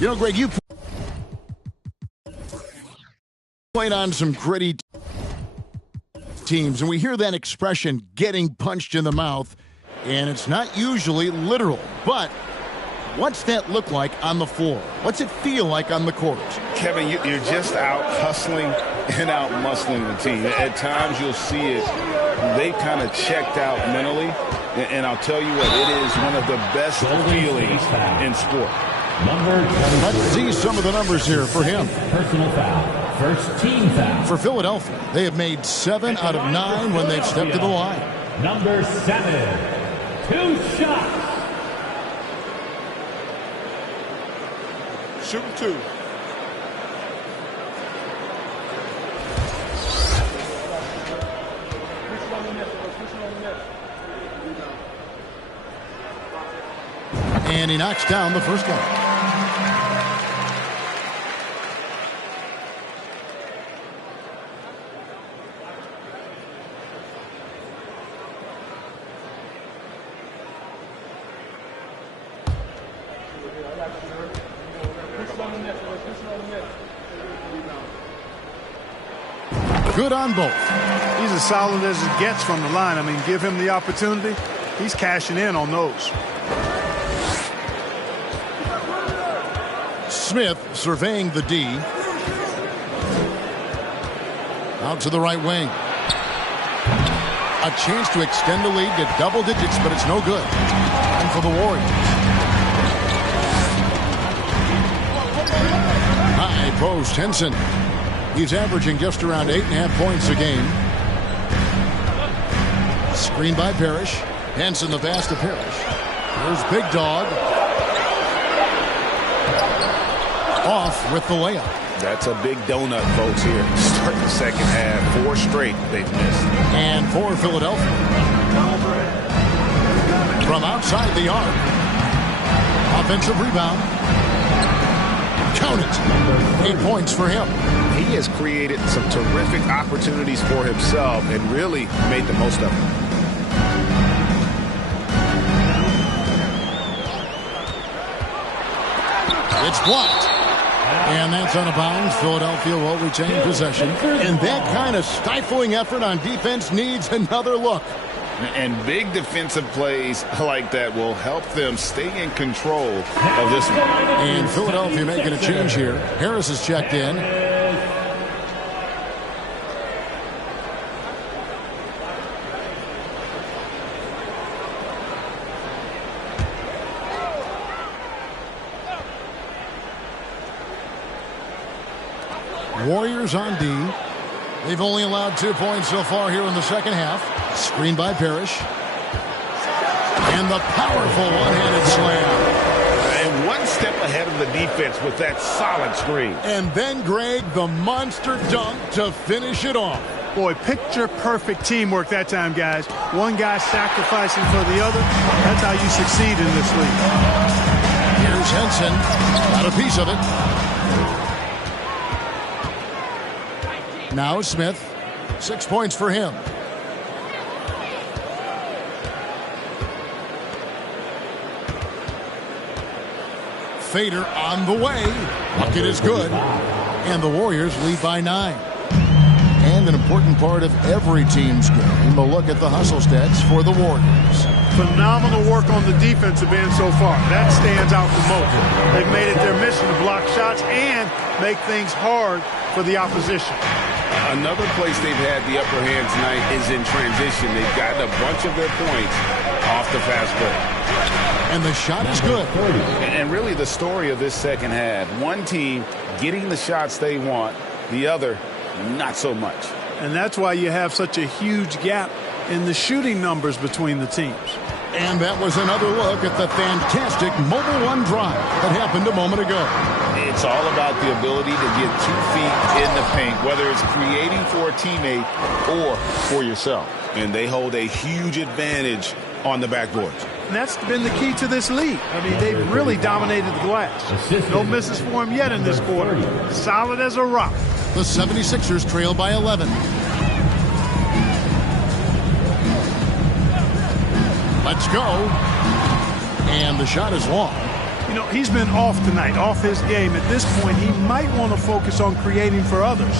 You know, Greg, you played on some gritty teams, and we hear that expression, getting punched in the mouth, and it's not usually literal. But what's that look like on the floor? What's it feel like on the court? Kevin, you're just out hustling and out muscling the team. At times you'll see it. They kind of checked out mentally, and I'll tell you what, it is one of the best feelings in sport. Let's see some of the numbers here for him. Personal foul. First team foul. For Philadelphia, they have made 7 out of 9 when they've stepped to the line. Number 7. 2 shots. Shooting 2. And he knocks down the first one. Good on both. He's as solid as it gets from the line. I mean, give him the opportunity. He's cashing in on those. Smith surveying the D. Out to the right wing. A chance to extend the lead to double digits, but it's no good. And for the Warriors. High post, Henson. He's averaging just around 8.5 points a game. Screen by Parrish. Henson the pass to Parrish. Here's Big Dog. Off with the layup. That's a big donut, folks, here. Start the second half. 4 straight they've missed. And for Philadelphia. From outside the arc. Offensive rebound. Count it. 8 points for him. He has created some terrific opportunities for himself and really made the most of them. It's blocked. And that's out of bounds. Philadelphia will retain possession. And that kind of stifling effort on defense needs another look. And big defensive plays like that will help them stay in control of this one. And Philadelphia making a change here. Harris is checked in. Warriors on D. They've only allowed 2 points so far here in the second half. Screen by Parrish. And the powerful one-handed slam. And one step ahead of the defense with that solid screen. And then, Greg, the monster dunk to finish it off. Boy, picture-perfect teamwork that time, guys. One guy sacrificing for the other. That's how you succeed in this league. Here's Henson. Got a piece of it. Now Smith. 6 points for him. Fader on the way. Bucket is good. And the Warriors lead by 9. And an important part of every team's game, a look at the hustle stats for the Warriors. Phenomenal work on the defensive end so far. That stands out the most. They've made it their mission to block shots and make things hard for the opposition. Another place they've had the upper hand tonight is in transition. They've gotten a bunch of their points off the fast break. And the shot is good. And really the story of this second half, one team getting the shots they want, the other not so much. And that's why you have such a huge gap in the shooting numbers between the teams. And that was another look at the fantastic Mobile One drive that happened a moment ago. It's all about the ability to get 2 feet in the paint, whether it's creating for a teammate or for yourself. And they hold a huge advantage on the backboard. And that's been the key to this league. I mean, they've really dominated the glass. No misses for him yet in this quarter. Solid as a rock. The 76ers trail by 11. Let's go. And the shot is long. You know, he's been off tonight, off his game. At this point, he might want to focus on creating for others.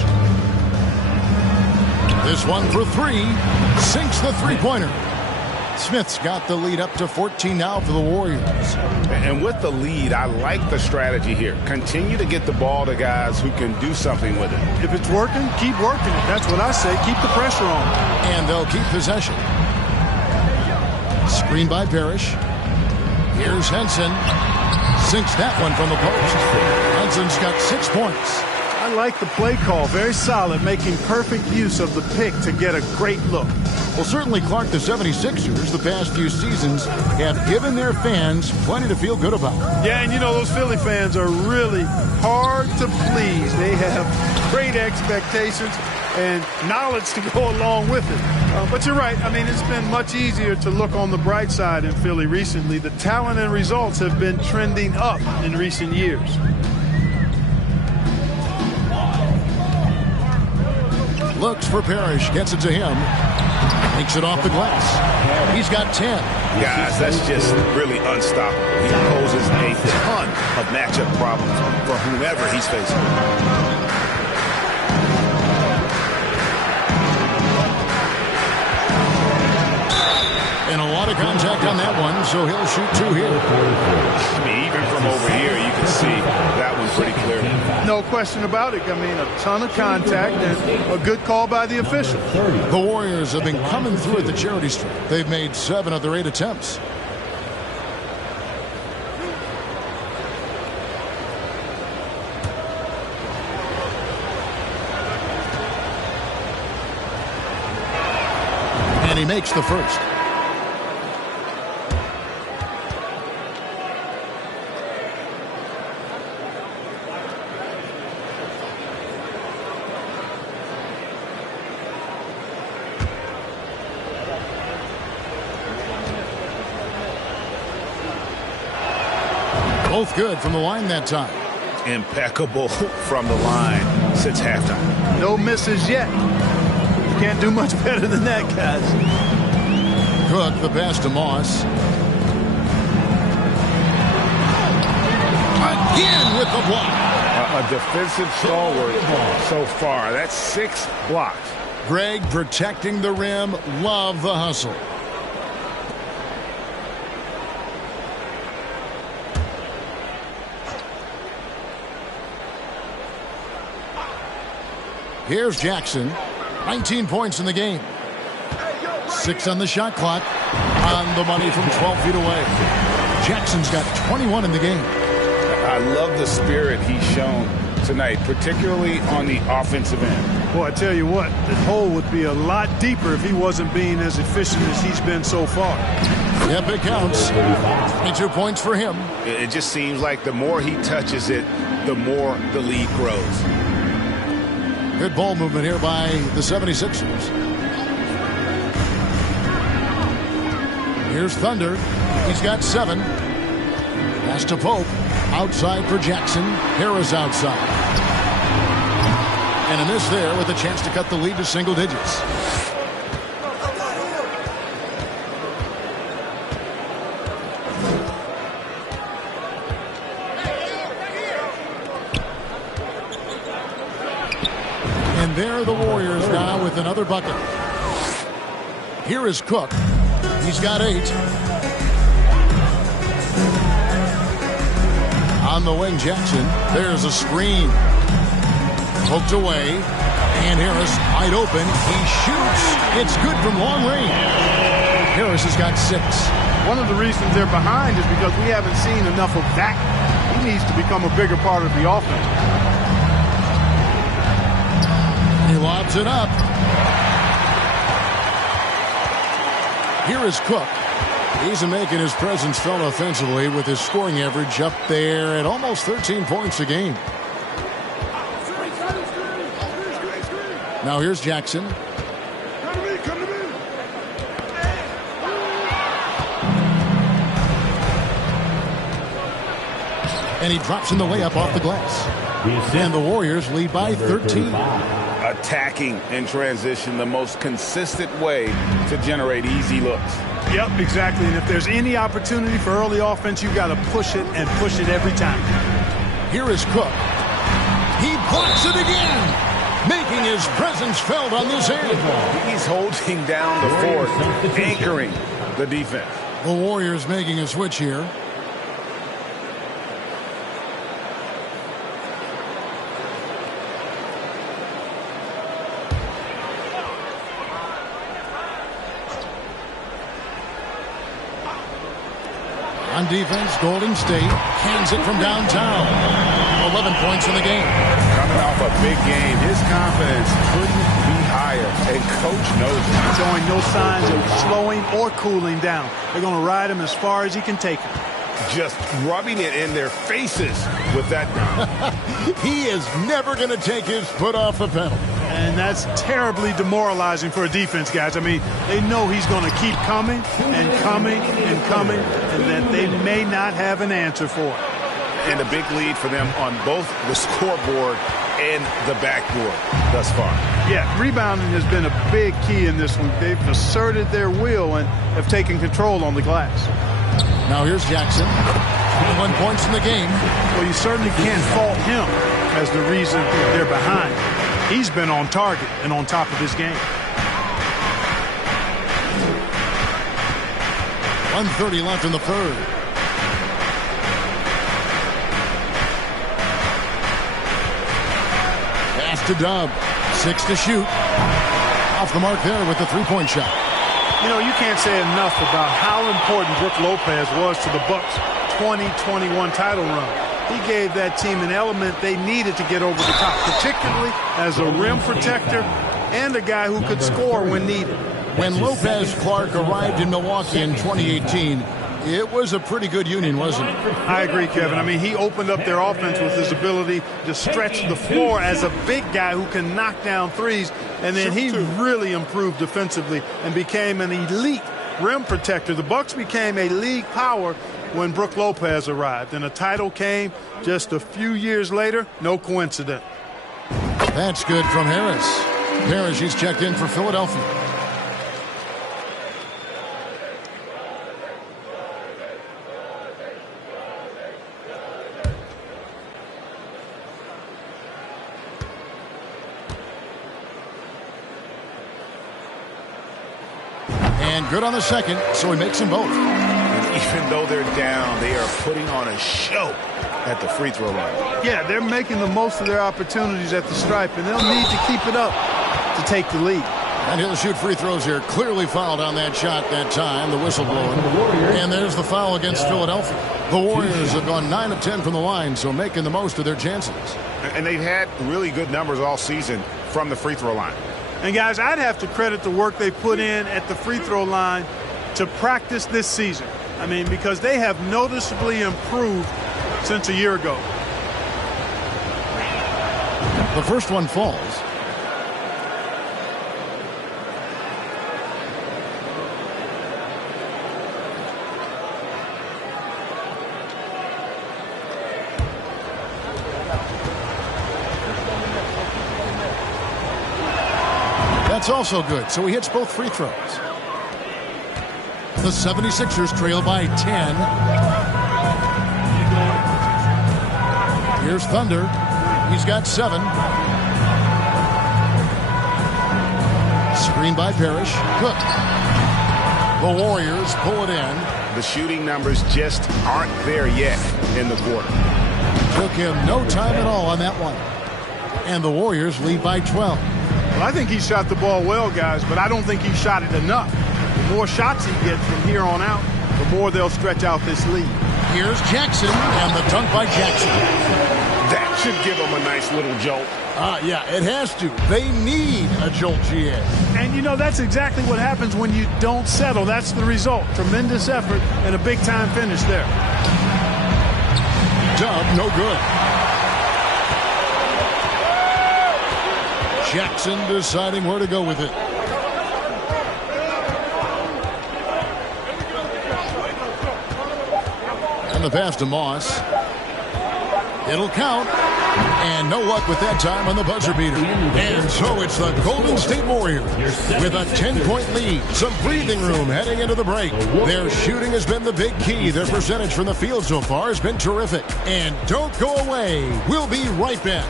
This one for three. Sinks the three-pointer. Smith's got the lead up to 14 now for the Warriors. And with the lead, I like the strategy here. Continue to get the ball to guys who can do something with it. If it's working, keep working it. That's what I say. Keep the pressure on. And they'll keep possession. Screen by Parrish. Here's Henson. Sinks that one from the post. Henson's got 6 points. I like the play call. Very solid, making perfect use of the pick to get a great look. Well, certainly, Clark, the 76ers, the past few seasons, have given their fans plenty to feel good about. Yeah, and you know, those Philly fans are really hard to please. They have great expectations and knowledge to go along with it. But you're right. I mean, it's been much easier to look on the bright side in Philly recently. The talent and results have been trending up in recent years. Looks for Parrish, gets it to him. Takes it off the glass. He's got 10. Guys, that's just really unstoppable. He poses a ton of matchup problems for whomever he's facing. And a lot of contact on that one, so he'll shoot 2 here. I mean, even from over here, you can see that one pretty clearly. No question about it. I mean, a ton of contact and a good call by the official. The Warriors have been coming through at the charity stripe. They've made 7 of their 8 attempts. And he makes the first. Both good from the line that time. Impeccable from the line since halftime. No misses yet. You can't do much better than that, guys. Cook, the pass to Moss. Again with the block. A defensive stalwart so far. That's 6 blocks. Greg protecting the rim. Love the hustle. Here's Jackson. 19 points in the game. 6 on the shot clock. On the money from 12 feet away. Jackson's got 21 in the game. I love the spirit he's shown tonight, particularly on the offensive end. Boy, I tell you what, the hole would be a lot deeper if he wasn't being as efficient as he's been so far. Yep, it counts. 22 points for him. It just seems like the more he touches it, the more the lead grows. Good ball movement here by the 76ers. Here's Thunder. He's got 7. Pass to Pope. Outside for Jackson. Harris outside. And a miss there with a chance to cut the lead to single digits. And there are the Warriors now with another bucket. Here is Cook. He's got 8. On the wing, Jackson. There's a screen. Poked away. And Harris wide open. He shoots. It's good from long range. Harris has got 6. One of the reasons they're behind is because we haven't seen enough of that. He needs to become a bigger part of the offense. He lobs it up. Here is Cook. He's making his presence felt offensively with his scoring average up there at almost 13 points a game. Now here's Jackson. And he drops in the layup off the glass. And the Warriors lead by 13. attacking in transition, the most consistent way to generate easy looks. Yep, exactly. And if there's any opportunity for early offense, you've got to push it and push it every time. Here is Cook. He blocks it again, making his presence felt on this end. He's holding down the fort, anchoring the defense. The Warriors making a switch here. On defense, Golden State hands it from downtown. 11 points in the game. Coming off a big game, his confidence couldn't be higher, and Coach knows it. Showing no signs of slowing or cooling down. They're going to ride him as far as he can take him. Just rubbing it in their faces with that gun. He is never going to take his foot off the pedal. And that's terribly demoralizing for a defense, guys. I mean, they know he's going to keep coming and coming and coming, and that they may not have an answer for it. And a big lead for them on both the scoreboard and the backboard thus far. Yeah, rebounding has been a big key in this one. They've asserted their will and have taken control on the glass. Now here's Jackson. 21 points in the game. Well, you certainly can't fault him as the reason they're behind. He's been on target and on top of his game. 1:30 left in the third. Pass to Dub. 6 to shoot. Off the mark there with the three-point shot. You know, you can't say enough about how important Brook Lopez was to the Bucks' 2021 title run. He gave that team an element they needed to get over the top, particularly as a rim protector and a guy who could score when needed. When Lopez Clark arrived in Milwaukee in 2018, it was a pretty good union, wasn't it? I agree, Kevin. I mean, he opened up their offense with his ability to stretch the floor as a big guy who can knock down threes, and then he really improved defensively and became an elite rim protector. The Bucks became a league power when Brook Lopez arrived, and a title came just a few years later. No coincidence. That's good from Harris. Harris, he's checked in for Philadelphia. And good on the second, so he makes them both. Even though they're down, they are putting on a show at the free throw line. Yeah, they're making the most of their opportunities at the stripe, and they'll need to keep it up to take the lead. And he'll shoot free throws here. Clearly fouled on that shot that time, the whistle blowing. And there's the foul against Philadelphia. The Warriors have gone 9 of 10 from the line, so making the most of their chances. And they've had really good numbers all season from the free throw line. And, guys, I'd have to credit the work they put in at the free throw line to practice this season. I mean, because they have noticeably improved since a year ago. The first one falls. That's also good, so he hits both free throws. The 76ers trail by 10. Here's Thunder. He's got 7. Screen by Parrish. Cook. The Warriors pull it in. The shooting numbers just aren't there yet in the quarter. Took him no time at all on that one. And the Warriors lead by 12. Well, I think he shot the ball well, guys, but I don't think he shot it enough. The more shots he gets from here on out, the more they'll stretch out this lead. Here's Jackson, and the dunk by Jackson. That should give them a nice little jolt. Yeah, it has to. They need a jolt, GS. And, you know, that's exactly what happens when you don't settle. That's the result. Tremendous effort and a big-time finish there. Dub, no good. Jackson deciding where to go with it. And the pass to Moss. It'll count. And no luck with that time on the buzzer beater. And so it's the Golden State Warriors with a 10-point lead. Some breathing room heading into the break. Their shooting has been the big key. Their percentage from the field so far has been terrific. And don't go away. We'll be right back.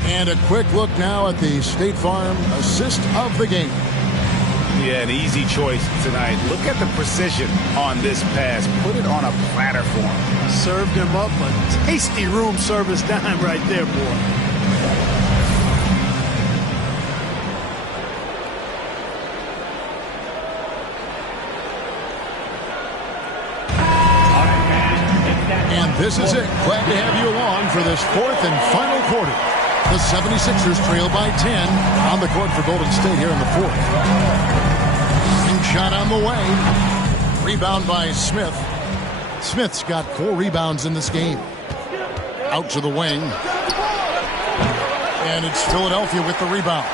And a quick look now at the State Farm assist of the game. Yeah, an easy choice tonight. Look at the precision on this pass. Put it on a platter for him. Served him up a tasty room service dime right there, boy. And this is it. Glad to have you along for this fourth and final quarter. The 76ers trail by 10 on the court for Golden State here in the fourth. And shot on the way. Rebound by Smith. Smith's got 4 rebounds in this game. Out to the wing. And it's Philadelphia with the rebound.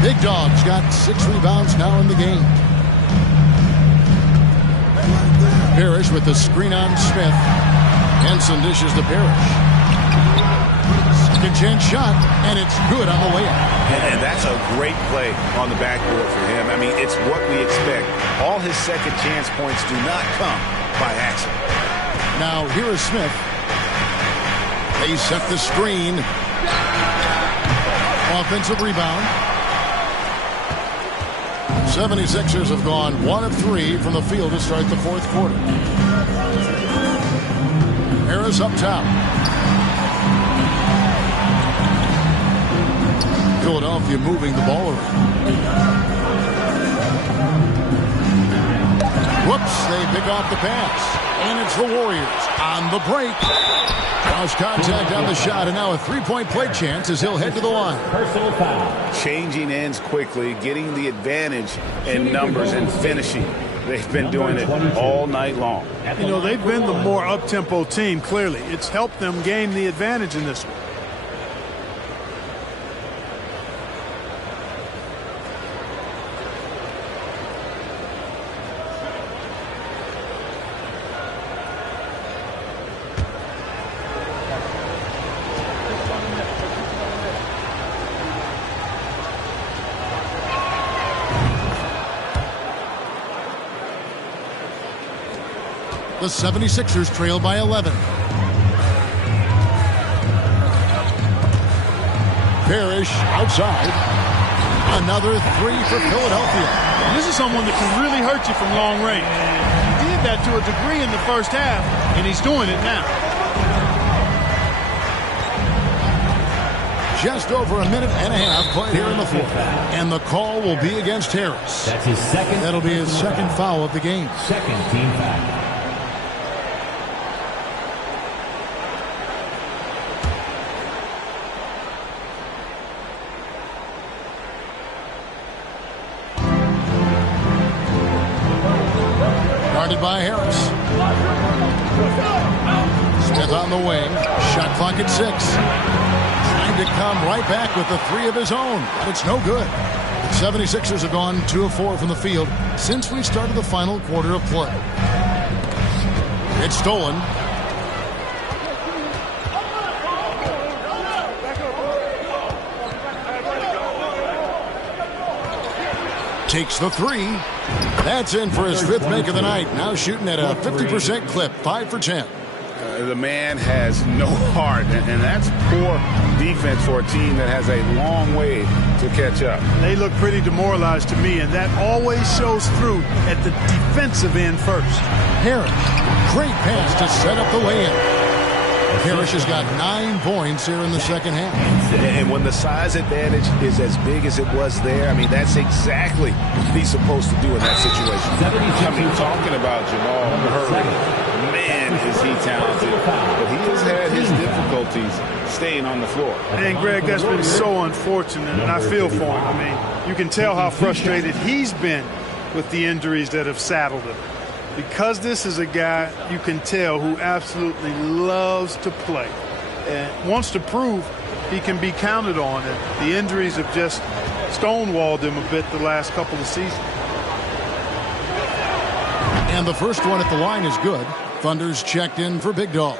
Big Dog's got 6 rebounds now in the game. Parrish with the screen on Smith. Henson dishes to Parrish. Second chance shot, and it's good on the layup. And that's a great play on the backboard for him. I mean, it's what we expect. All his second chance points do not come by accident. Now, here is Smith. They set the screen. Offensive rebound. 76ers have gone 1 of 3 from the field to start the fourth quarter. Harris up top. Philadelphia moving the ball around. Whoops, they pick off the pass. And it's the Warriors on the break. Cross contact on the shot, and now a 3-point play chance as he'll head to the line. Personal foul. Changing ends quickly, getting the advantage in numbers and finishing. They've been doing it all night long. You know, they've been the more up-tempo team, clearly. It's helped them gain the advantage in this one. The 76ers trail by 11. Parrish outside. Another 3 for Philadelphia. And this is someone that can really hurt you from long range. He did that to a degree in the first half, and he's doing it now. Just over a minute and a half played here in the fourth. And the call will be against Harris. That's his second. That'll be his second foul of the game. Second team foul. Guarded by Harris. Smith on the wing. Shot clock at 6. Trying to come right back with the 3 of his own, but it's no good. The 76ers have gone 2 of 4 from the field since we started the final quarter of play. It's stolen. Takes the 3. That's in for his 5th make of the night. Now shooting at a 50% clip, 5 for 10. The man has no heart, and that's poor defense for a team that has a long way to catch up. They look pretty demoralized to me, and that always shows through at the defensive end first. Harris, great pass to set up the lay-in. Parrish has got 9 points here in the second half. And when the size advantage is as big as it was there, I mean, that's exactly what he's supposed to do in that situation. I mean, talking about Jamal Murray, man, is he talented. But he has had his difficulties staying on the floor. And, Greg, that's been so unfortunate, and I feel for him. I mean, you can tell how frustrated he's been with the injuries that have saddled him. Because this is a guy you can tell who absolutely loves to play. and wants to prove he can be counted on. And the injuries have just stonewalled him a bit the last couple of seasons. And the first one at the line is good. Thunder's checked in for Big Dog.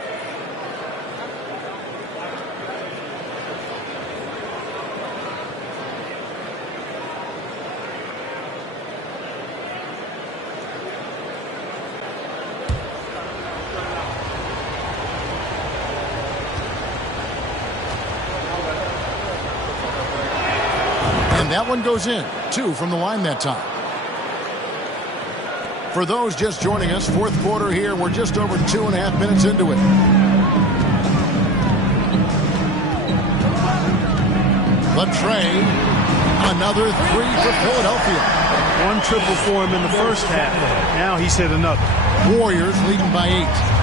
That one goes in. 2 from the line that time. For those just joining us, fourth quarter here. We're just over 2.5 minutes into it. Latrey, another 3 for Philadelphia. 1 triple for him in the first half. Now he's hit another. Warriors leading by 8.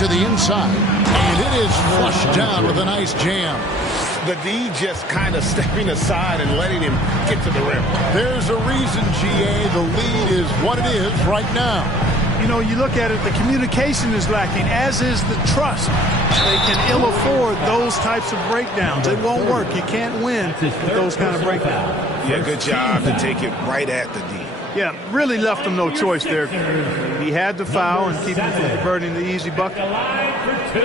To the inside, and it is flushed down with a nice jam. The D just kind of stepping aside and letting him get to the rim. There's a reason, GA, the lead is what it is right now. You know, you look at it, the communication is lacking, as is the trust. They can ill afford those types of breakdowns. It won't work. You can't win with those kind of breakdowns. Yeah, good job to take it right at the D. Yeah, really left him no choice there. He had to foul and keep him from converting the easy bucket. The line for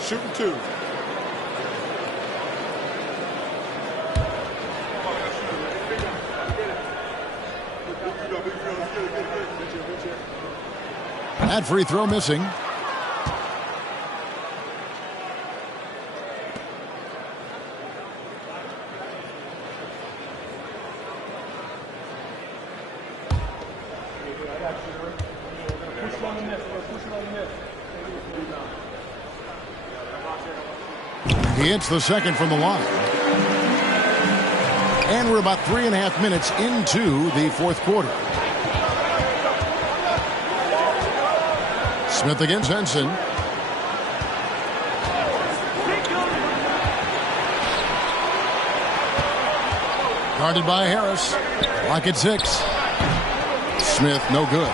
2. Shooting 2. That free throw missing. He hits the second from the line. And we're about 3.5 minutes into the fourth quarter. Smith against Henson. Guarded by Harris. Clock at 6. Smith, no good.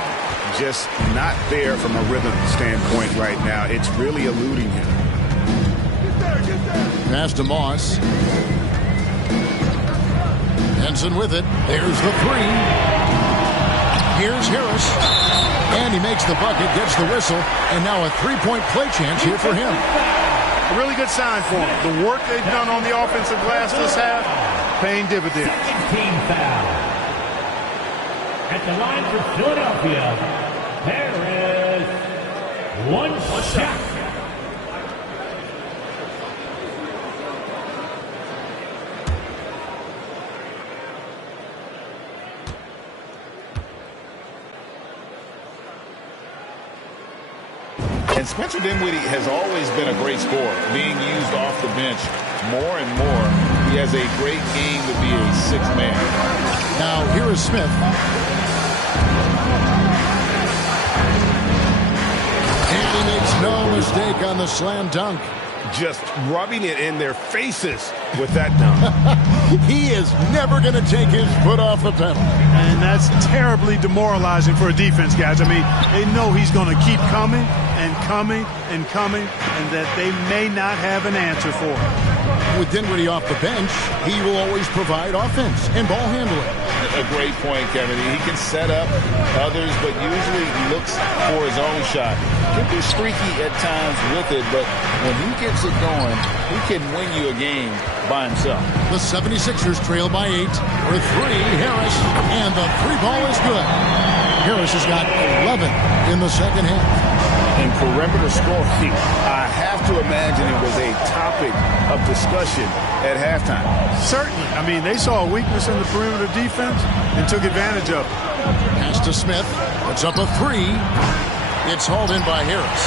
Just not there from a rhythm standpoint right now. It's really eluding him. Pass to Moss. Henson with it. There's the 3. Here's Harris. And he makes the bucket, gets the whistle, and now a 3-point play chance here for him. A really good sign for him. The work they've done on the offensive glass this half, paying dividends. Team foul. At the line for Philadelphia, Harris. One shot. And Spencer Dinwiddie has always been a great scorer, being used off the bench more and more. He has a great game to be a sixth man. Now here is Smith. And he makes no mistake on the slam dunk. Just rubbing it in their faces with that dunk. He is never going to take his foot off the pedal. And that's terribly demoralizing for a defense, guys. I mean, they know he's going to keep coming and coming and coming, and that they may not have an answer for it. With Dinwiddie off the bench, he will always provide offense and ball handling. A great point, Kevin. He can set up others, but usually looks for his own shot. Can be streaky at times with it, but when he gets it going, he can win you a game by himself. The 76ers trail by 8 for 3. Harris, and the 3 ball is good. Harris has got 11 in the second half. In perimeter scoring, I have to imagine it was a topic of discussion at halftime. Certainly. I mean, they saw a weakness in the perimeter defense and took advantage of it. Pass to Smith. Puts up a 3. It's hauled in by Harris.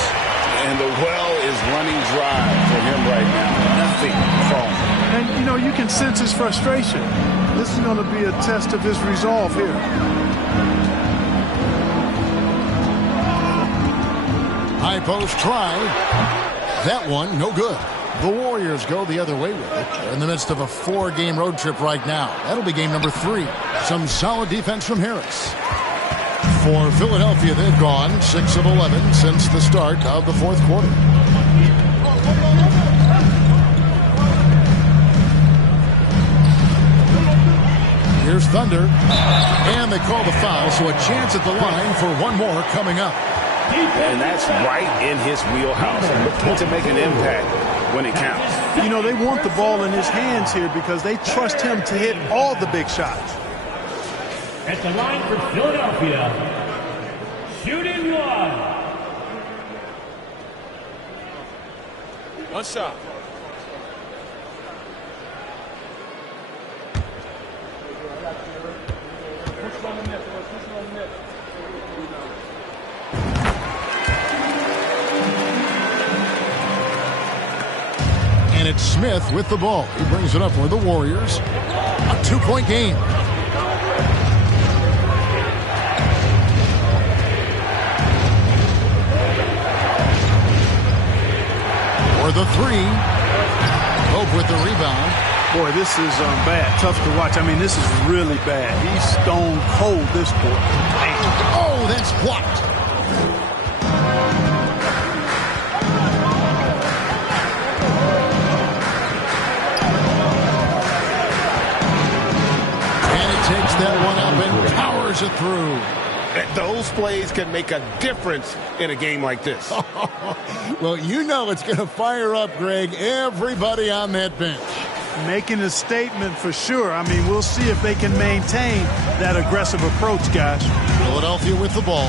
And the well is running dry for him right now. Nothing falling. And, you know, you can sense his frustration. This is going to be a test of his resolve here. High post try. That one, no good. The Warriors go the other way with it. They're in the midst of a 4-game road trip right now. That'll be game number 3. Some solid defense from Harris. For Philadelphia, they've gone 6 of 11 since the start of the fourth quarter. Here's Thunder. And they call the foul, so a chance at the line for one more coming up. And that's right in his wheelhouse. Looking to make an impact when it counts. You know, they want the ball in his hands here because they trust him to hit all the big shots. At the line for Philadelphia, shooting one. One shot. And it's Smith with the ball. He brings it up for the Warriors. A 2-point game. For the 3. Hope with the rebound. Boy, this is bad. Tough to watch. I mean, this is really bad. He's stone cold this quarter. Oh, that's blocked. Takes that one up and powers it through. Those plays can make a difference in a game like this. Well, you know it's going to fire up, Greg, everybody on that bench. Making a statement for sure. I mean, we'll see if they can maintain that aggressive approach, guys. Philadelphia with the ball.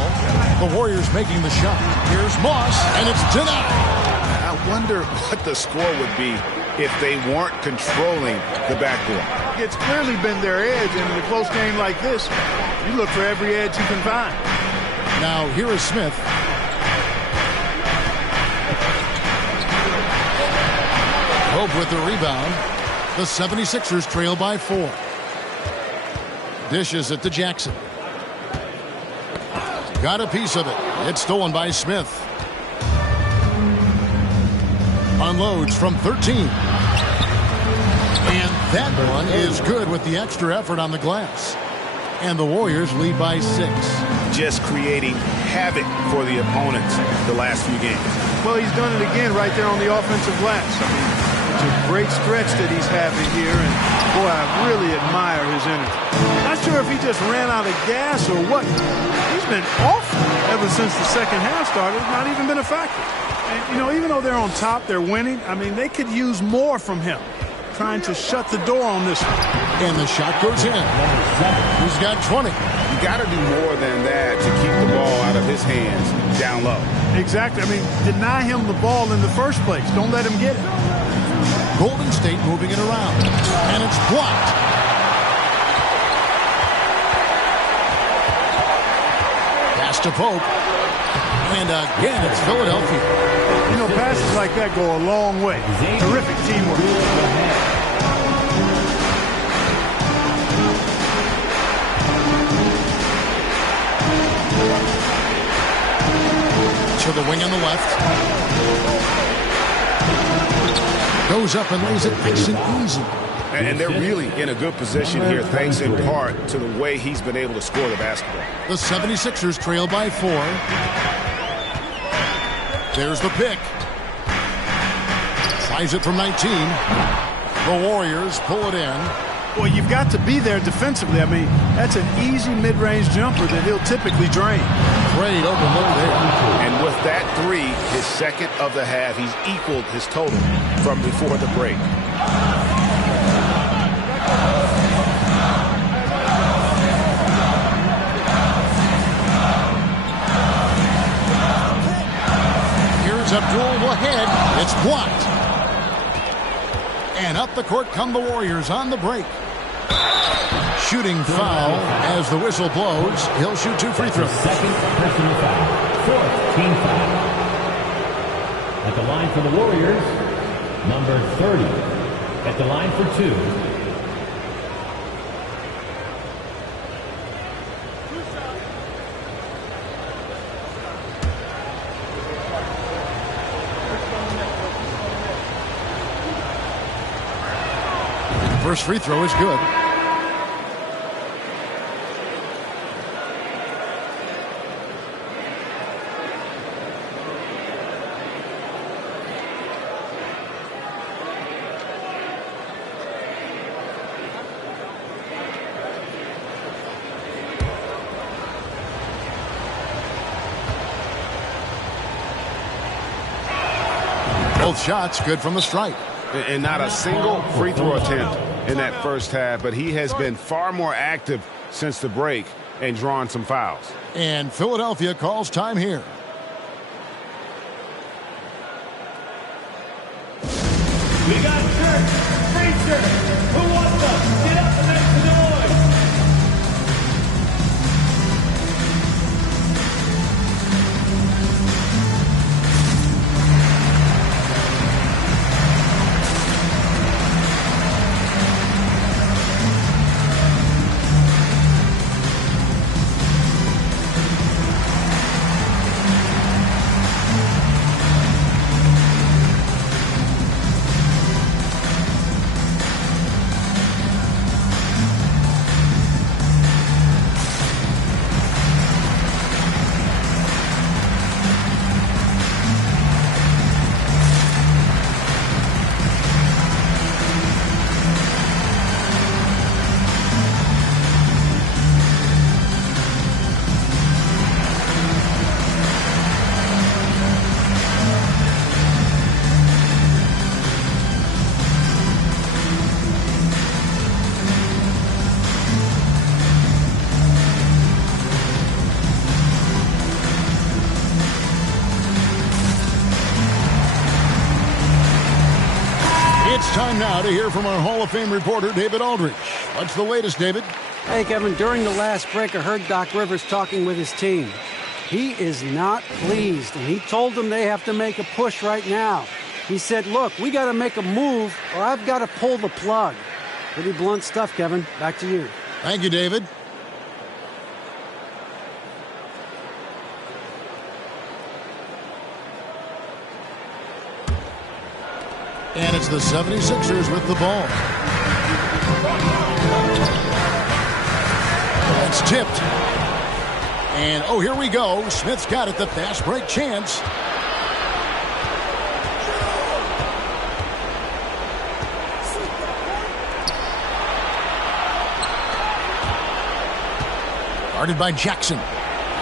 The Warriors making the shot. Here's Moss, and it's denied. I wonder what the score would be if they weren't controlling the backboard. It's clearly been their edge, and in a close game like this, you look for every edge you can find. Now, here is Smith. Hope with the rebound. The 76ers trail by 4. Dishes it to Jackson. Got a piece of it. It's stolen by Smith. Unloads from 13. And that one is good with the extra effort on the glass. And the Warriors lead by 6. Just creating havoc for the opponents the last few games. Well, he's done it again right there on the offensive glass. I mean, it's a great stretch that he's having here, and boy, I really admire his energy. Not sure if he just ran out of gas or what. He's been awful ever since the second half started. It's not even been a factor. And, you know, even though they're on top, they're winning, I mean, they could use more from him. Trying to shut the door on this one. And the shot goes in. He's got 20. You got to do more than that to keep the ball out of his hands down low. Exactly. I mean, deny him the ball in the first place. Don't let him get it. Golden State moving it around. And it's blocked. Pass to Pope. And again, it's Philadelphia. You know, passes like that go a long way. Terrific teamwork. To the wing on the left. Goes up and lays it nice and easy. And they're really in a good position here, thanks in part to the way he's been able to score the basketball. The 76ers trail by 4. There's the pick. Tries it from 19. The Warriors pull it in. Well, you've got to be there defensively. I mean, that's an easy mid-range jumper that he'll typically drain. Great open look there. And with that 3, his second of the half, he's equaled his total from before the break. Abdul ahead. It's blocked. And up the court come the Warriors on the break. Shooting foul as the whistle blows. He'll shoot 2 free throws. Second personal foul. 4th team foul. At the line for the Warriors, number 30. At the line for 2. First free throw is good. Both shots good from the stripe. And not a single free throw attempt in that first half, but he has been far more active since the break and drawn some fouls. And Philadelphia calls time here. We got Church, Fraser, who wants them? Get up and make some noise. Time now to hear from our Hall of Fame reporter, David Aldridge. What's the latest, David? Hey, Kevin, during the last break, I heard Doc Rivers talking with his team. He is not pleased, and he told them they have to make a push right now. He said, look, we got to make a move, or I've got to pull the plug. Pretty blunt stuff, Kevin. Back to you. Thank you, David. And it's the 76ers with the ball. That's tipped. And, oh, here we go. Smith's got it, the fast break chance. Guarded by Jackson.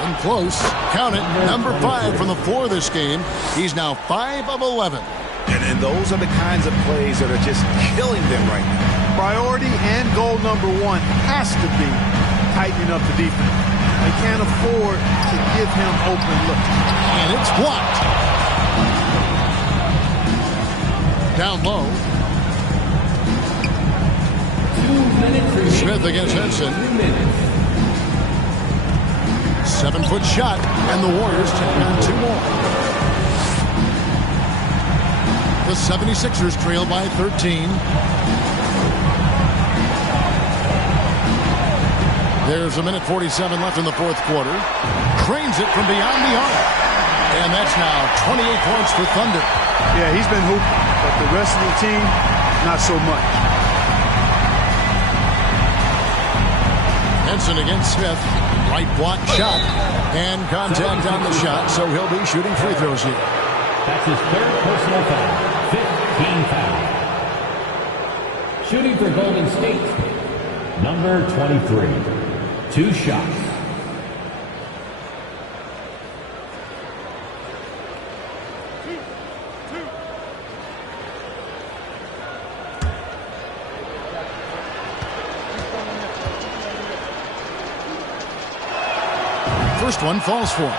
In close. Count it. Number 5 from the floor this game. He's now 5 of 11. And those are the kinds of plays that are just killing them right now. Priority and goal number 1 has to be tightening up the defense. They can't afford to give him open looks. And it's blocked. Down low. Smith against Henson. 7-foot shot, and the Warriors take on 2 more. The 76ers trail by 13. There's a minute 47 left in the fourth quarter. Cranes it from beyond the arc. And that's now 28 points for Thunder. Yeah, he's been hooping, but the rest of the team, not so much. Henson against Smith. Right block shot. And contact on the shot, so he'll be shooting free throws here. That's his third personal foul. 15 foul. Shooting for Golden State, number 23. 2 shots. First one falls for him.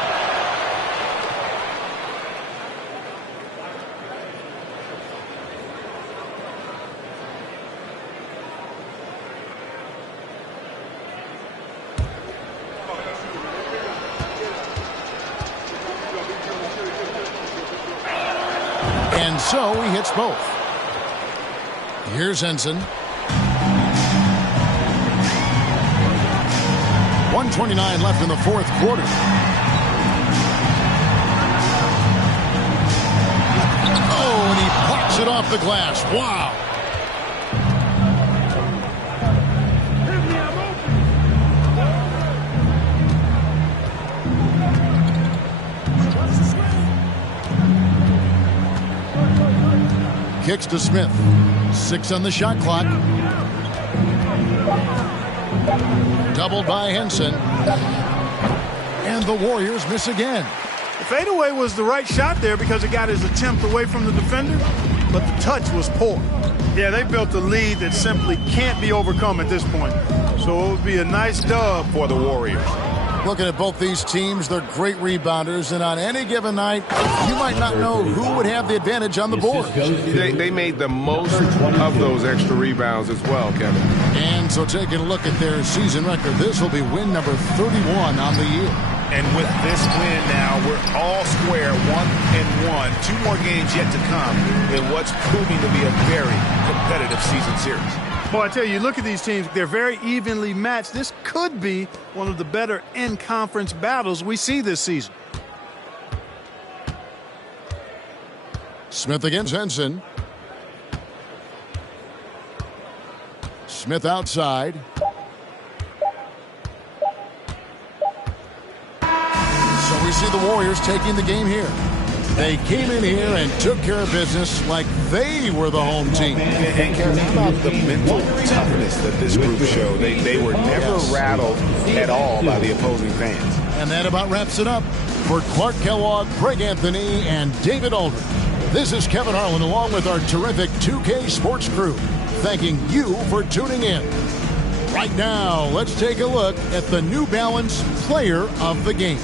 And so he hits both. Here's Henson. 1:29 left in the fourth quarter. Oh, and he pops it off the glass. Wow. kicks to Smith. 6 on the shot clock. Doubled by Henson. And the Warriors miss again. The fadeaway was the right shot there because it got his attempt away from the defender, but the touch was poor. Yeah, they built a lead that simply can't be overcome at this point. So it would be a nice dub for the Warriors. Looking at both these teams, they're great rebounders, and on any given night, you might not know who would have the advantage on the board. They made the most of those extra rebounds as well, Kevin. And so taking a look at their season record, this will be win number 31 on the year. And with this win now, we're all square, 1-1. 2 more games yet to come in what's proving to be a very competitive season series. Boy, I tell you, look at these teams. They're very evenly matched. This could be one of the better in-conference battles we see this season. Smith against Henson. Smith outside. So we see the Warriors taking the game here. They came in here and took care of business like they were the home team. And Kevin, how about the mental toughness that this group showed? They were never rattled at all by the opposing fans. And that about wraps it up. For Clark Kellogg, Greg Anthony, and David Aldridge, this is Kevin Harlan along with our terrific 2K Sports crew, thanking you for tuning in. Right now, let's take a look at the New Balance Player of the Game.